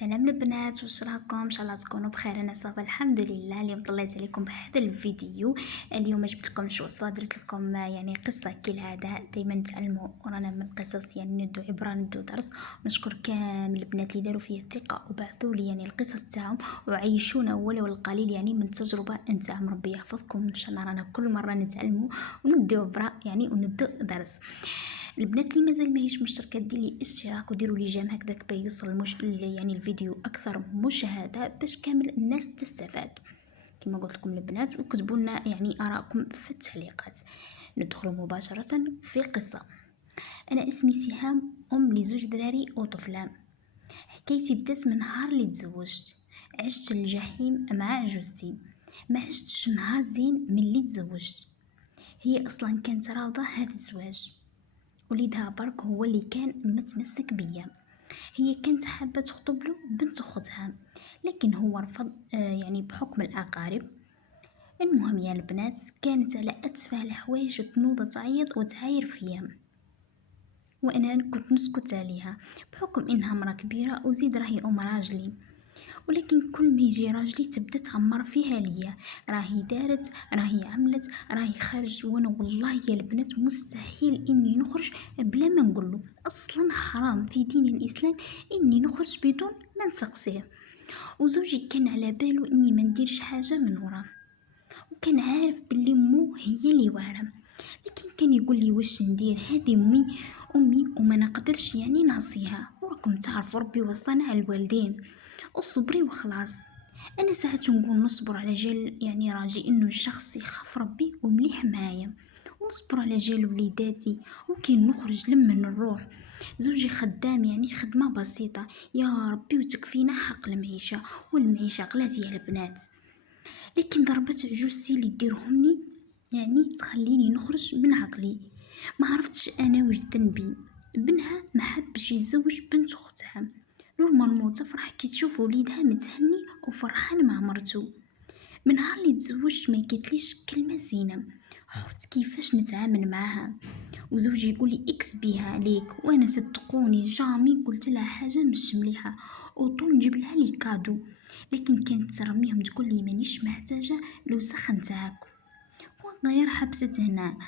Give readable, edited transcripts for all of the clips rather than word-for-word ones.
سلام البنات، واش راكم؟ ان شاء الله تكونوا بخير. انا صافا الحمد لله. اليوم طلعت عليكم بهذا الفيديو. اليوم جبت لكم شو وصفه، درت لكم يعني قصه كالعاده. دائما نتعلموا ورانا من القصص، يعني ندو عبره ندو درس. ونشكر كامل البنات اللي داروا فيا الثقه وبعثوا لي يعني القصص تاعهم وعيشونا ولو القليل يعني من التجربه نتاعهم. ربي يحفظكم ان شاء الله. رانا كل مره نتعلموا وندو عبره يعني وندو درس. البنات اللي مازال ماهيش مشتركه ديري اشتراك وديروا لي جيم هكذاك باش يوصل يعني الفيديو اكثر مشاهده باش كامل الناس تستفاد. كما قلت لكم البنات، وكتبوا لنا يعني ارائكم في التعليقات. ندخل مباشره في القصه. انا اسمي سهام، ام لزوج دراري وطفلان. حكايتي بدات من نهار اللي تزوجت. عشت الجحيم مع عجوزتي، ما عشتش نهار زين من اللي تزوجت. هي اصلا كانت راضه هذا الزواج، وليدها برك هو اللي كان متمسك بيا. هي كانت حابة تخطب له بنت أختها، لكن هو رفض يعني بحكم الأقارب. المهم يا البنات، كانت على أتفه الحوايج تنوض تعيط وتعاير فيا، وأنا كنت نسكت عليها بحكم إنها مرا كبيرة وزيد راهي أم راجلي. ولكن كل ما يجي راجلي تبدا تعمر فيها ليا، راهي دارت، راهي عملت، راهي خرج. وانا والله يا البنات مستحيل اني نخرج بلا ما نقوله. اصلا حرام في دين الاسلام اني نخرج بدون ما نسقسيه. وزوجي كان على باله اني ما نديرش حاجه من وراه، وكان عارف باللي مو هي اللي واعره. لكن كان يقول لي واش ندير، هذه امي وما نقدرش يعني نعصيها. وراكم تعرفوا ربي وصانا على الوالدين، اصبري وخلاص. انا ساعات نقول نصبر على جال يعني راجي انه الشخص يخاف ربي ومليح معايا، ونصبر على جال وليداتي، وكي نخرج لما نروح. زوجي خدام يعني خدمة بسيطة، يا ربي وتكفينا حق المعيشة، والمعيشة غلات يا البنات. لكن ضربت عجوزتي اللي ديرهمني يعني تخليني نخرج من عقلي. ما عرفتش انا وش ذنبي. بنها ما حبش يتزوج بنت اختها. نورمالمون تفرح كي تشوف وليدها متهني وفرحان مع مرته. من نهار اللي تزوجت ما قالتليش كلمه زينه، حرت كيفاش نتعامل معاها. وزوجي يقول لي اكس بيها عليك، وانا صدقوني جامي قلت لها حاجه مش مليحه، وطول نجيب لها لي كادو. لكن كانت ترميهم تقول لي مانيش محتاجه الوسخ نتاعك. غير حبست هنا،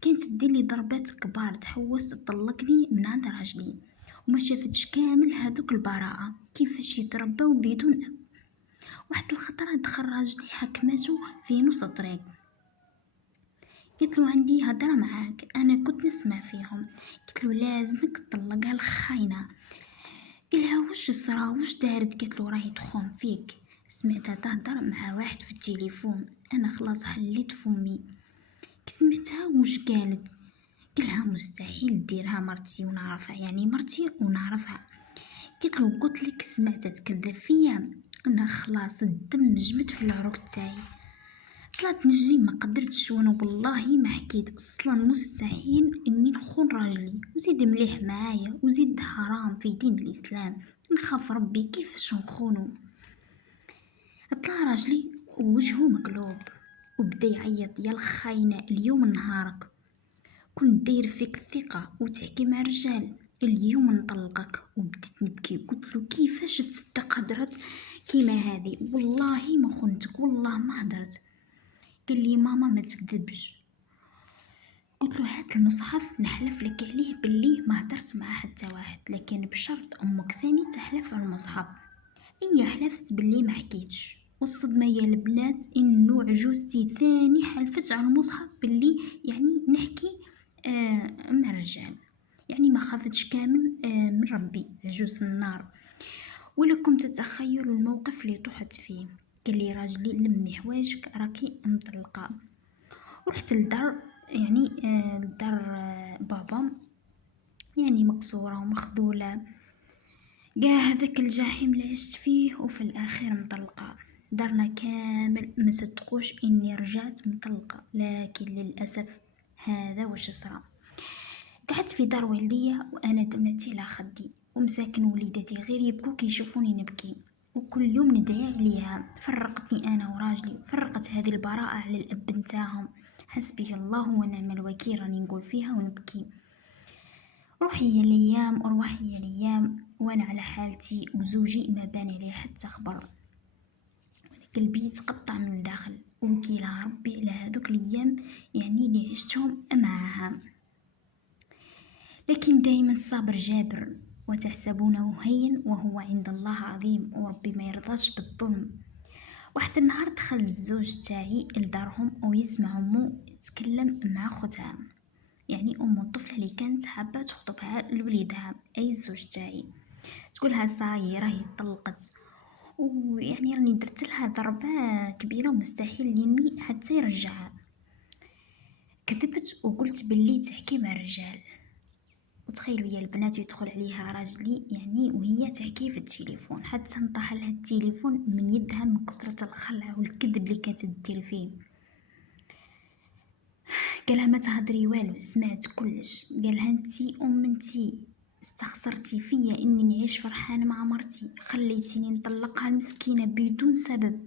كانت تدير لي ضربات كبار، تحوس تطلقني من عند راجلي. وما شافتش كامل هذوك البراءة كيفاش يتربوا بدون أب. واحد الخطرة دخل راجلي حكمته في نص الطريق، قلت له عندي هضرة معاك. انا كنت نسمع فيهم. قلت له لازمك تطلقها الخاينة. قالها وش صرا وش دارت؟ قلت له راهي تخون فيك، سمعتها تهدر مع واحد في التليفون. انا خلاص حليت فمي. سمعتها وش قالت؟ قالها مستحيل ديرها مرتي ونعرفها، يعني مرتي ونعرفها. قلت لك سمعتها تكذب فيا. انا خلاص الدم جمد في العروق تاعي، طلعت نجري ما قدرتش. وانا والله ما حكيت، اصلا مستحيل اني نخون راجلي وزيد مليح معايا وزيد حرام في دين الاسلام. نخاف ربي كيفاش نخونه. طلع راجلي ووجهه مقلوب وبدا يعيط، يا الخاينه اليوم نهارك، كنت داير فيك الثقة وتحكي مع الرجال، اليوم نطلقك. وبديت نبكي، قلت له كيفاش تصدق هدرت كيما هذه؟ والله ما خنتك، والله ما هدرت. قال لي ماما ما تكذبش. قلت له هات المصحف نحلف لك عليه باللي ما هدرت مع حتى واحد، لكن بشرط امك ثاني تحلف على المصحف. إني حلفت باللي ما حكيتش. والصدمة يا البنات انه عجوزتي ثاني حلفت على المصحف باللي يعني نحكي مع الرجال، يعني ما خافتش كامل من ربي عجوز النار. ولكم تتخيلوا الموقف اللي طحت فيه. قال لي راجلي لمي حوايجك راكي مطلقه. ورحت لدار يعني لدار بابا، يعني مكسوره ومخذوله. هذاك الجحيم اللي عشت فيه وفي الاخير مطلقه. دارنا كامل ما صدقوش اني رجعت مطلقه، لكن للاسف هذا وش صرا. قعدت في دار والدية وانا دمعتي على خدي، ومساكن وليدتي غير يبكوا كي يشوفوني نبكي. وكل يوم ندعي عليها. فرقتني انا وراجلي، فرقت هذه البراءة على الاب نتاعهم. حسبي الله ونعم الوكيل راني نقول فيها ونبكي. روحي يا الايام، اروحي يا الايام. وانا على حالتي وزوجي ما بان عليه حتى خبر. قلبي يتقطع من الداخل وكيلها ربي على هذوك الايام يعني اللي عشتهم معاها. لكن دايما الصبر جابر، وتحسبونه هين وهو عند الله عظيم، وربي ما يرضاش بالظلم. واحد النهار دخل الزوج تاعي لدارهم ويسمع امه تتكلم مع خوتها، يعني ام الطفل اللي كانت حابه تخطبها لوليدها، اي الزوج تاعي، تقولها صاي راهي طلقت، ويعني راني درت لها ضربه كبيره ومستحيل ينمي حتى يرجعها. كذبت وقلت باللي تحكي مع الرجال. وتخيلوا يا البنات يدخل عليها راجلي يعني وهي تحكي في التليفون، حتى انطاح لها التليفون من يدها من كثرة الخلع والكذب اللي كانت تدير فيه. قالها ما تهضري والو، سمعت كلش. قالها انتي انتي استخسرتي فيا اني نعيش فرحانه مع مرتي، خليتيني نطلقها المسكينه بدون سبب،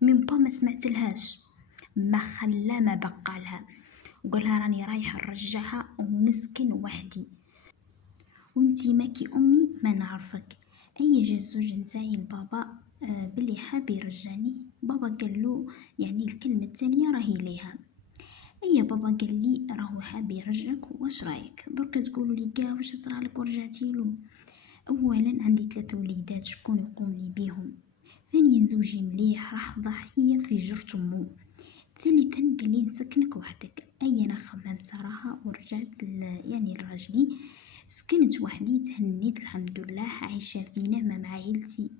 من با ما سمعتلهاش، ما خلا ما بقى لها. وقالها راني رايحه نرجعها ونسكن وحدي، وانتي ماكي امي ما نعرفك. اي جا الزوج نتاعي البابا بلي حاب يرجعني. بابا قالو يعني الكلمه التانية راهي ليها. اي بابا قال لي راهو حاب يرجعك، واش رايك درك تقولوا لي كاع واش صرالك ورجعتي له؟ اولا عندي 3 وليدات، شكون يقوم لي بيهم؟ ثانيا زوجي مليح راح ضحيه في جرة امه. ثالثا قال لي نسكنك وحدك. اي انا خممت صراحه ورجعت يعني لراجلي، سكنت وحدي، تهنيت الحمد لله، عايشه في نعمه مع عيلتي.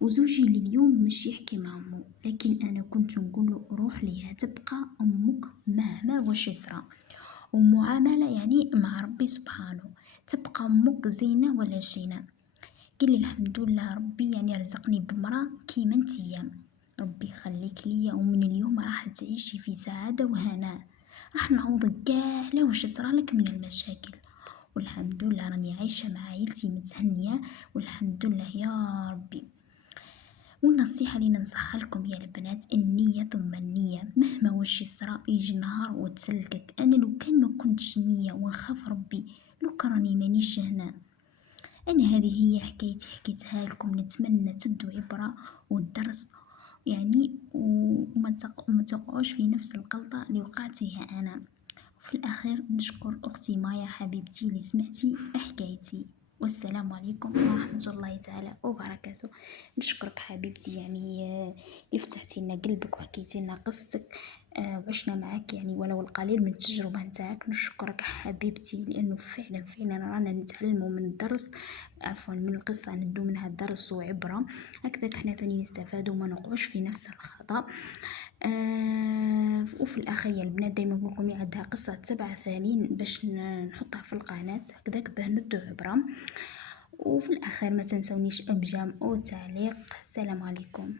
وزوجي لليوم مش يحكي مع امه، لكن انا كنت نقول روح ليها تبقى امك مهما واش يصرى، ومعامله يعني مع ربي سبحانه، تبقى امك زينه ولا شينه. قال لي الحمد لله ربي يعني رزقني بمراه كيما انتيا، ربي يخليك ليا، ومن اليوم راح تعيشي في سعاده وهناء، راح نعوضك كاع لا واش صرالك من المشاكل. والحمد لله راني عايشه مع عيلتي متهنيه، والحمد لله يا ربي. والنصيحة اللي ننصحها لكم يا البنات، النية ثم النية، مهما وش يصرى يجي نهار وتسلكك. انا لو كان ما كنتش نية ونخاف ربي لو كراني مانيش هنا. انا هذه هي حكايتي حكيتها لكم، نتمنى تدوا عبرة والدرس يعني، وما تقعوش في نفس الغلطة اللي وقعتها انا. وفي الاخير نشكر اختي مايا حبيبتي اللي سمعتي حكايتي. والسلام عليكم ورحمة الله تعالى وبركاته. نشكرك حبيبتي يعني اللي فتحتي لنا قلبك وحكيتي لنا قصتك، وعشنا معاك يعني ولو القليل من التجربة نتاعك. نشكرك حبيبتي لأنه فعلا رانا نتعلموا من الدرس، عفوا من القصة ندو منها درس وعبرة، هكذا احنا ثاني نستفادوا وما نقعوش في نفس الخطأ. وفي الاخير يا البنات دايما نقول لكم عندها قصه 7 ثانين باش نحطها في القناه هكذاك باه ندو عبره. وفي الاخير ما تنسونيش ابجام او تعليق. السلام عليكم.